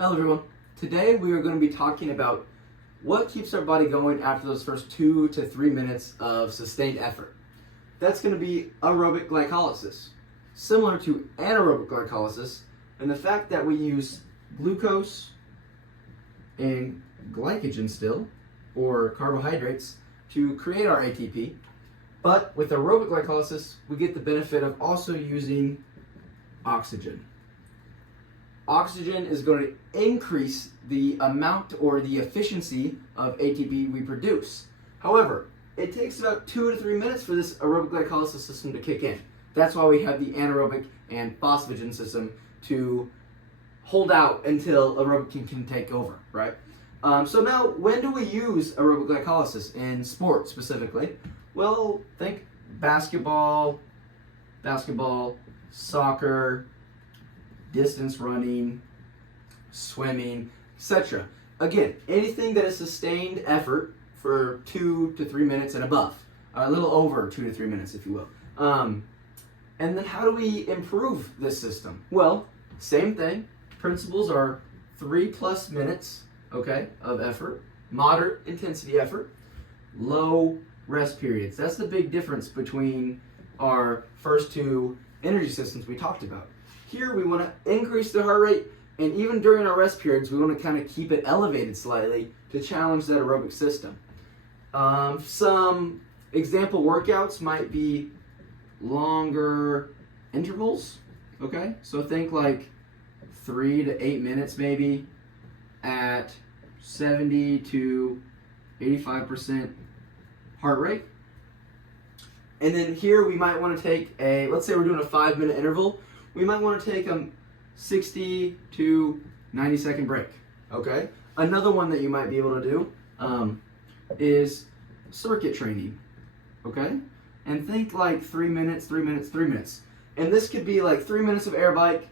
Hello everyone. Today we are going to be talking about what keeps our body going after those first 2 to 3 minutes of sustained effort. That's going to be aerobic glycolysis, similar to anaerobic glycolysis, and the fact that we use glucose and glycogen still, or carbohydrates, to create our ATP. But with aerobic glycolysis, we get the benefit of also using oxygen. Oxygen is going to increase the amount or the efficiency of ATP we produce. However, it takes about 2 to 3 minutes for this aerobic glycolysis system to kick in. That's why we have the anaerobic and phosphagen system to hold out until aerobic can take over, right? So now, when do we use aerobic glycolysis in sports specifically? Well, think basketball, soccer, distance running, swimming, etc. Again, anything that is sustained effort for 2 to 3 minutes and above, a little over 2 to 3 minutes, if you will. And then how do we improve this system? Well, same thing. Principles are 3+ minutes, okay, of effort, moderate intensity effort, low rest periods. That's the big difference between our first two energy systems we talked about. Here we want to increase the heart rate, and even during our rest periods, we want to kind of keep it elevated slightly to challenge that aerobic system. Some example workouts might be longer intervals, okay? So think like 3 to 8 minutes maybe at 70 to 85% heart rate. And then here we might want to take let's say we're doing a 5-minute interval, we might want to take a 60 to 90 second break, okay? Another one that you might be able to do is circuit training, okay? And think like 3 minutes, 3 minutes, 3 minutes. And this could be like 3 minutes of air bike,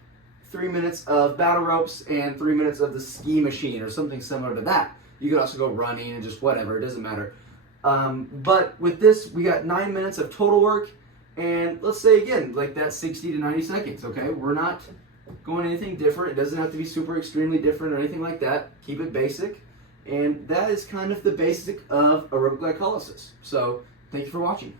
3 minutes of battle ropes, and 3 minutes of the ski machine or something similar to that. You could also go running and just whatever, it doesn't matter. But with this, we got 9 minutes of total work, and let's say again, like that 60 to 90 seconds, okay? We're not going anything different. It doesn't have to be super extremely different or anything like that. Keep it basic. And that is kind of the basic of aerobic glycolysis. So, thank you for watching.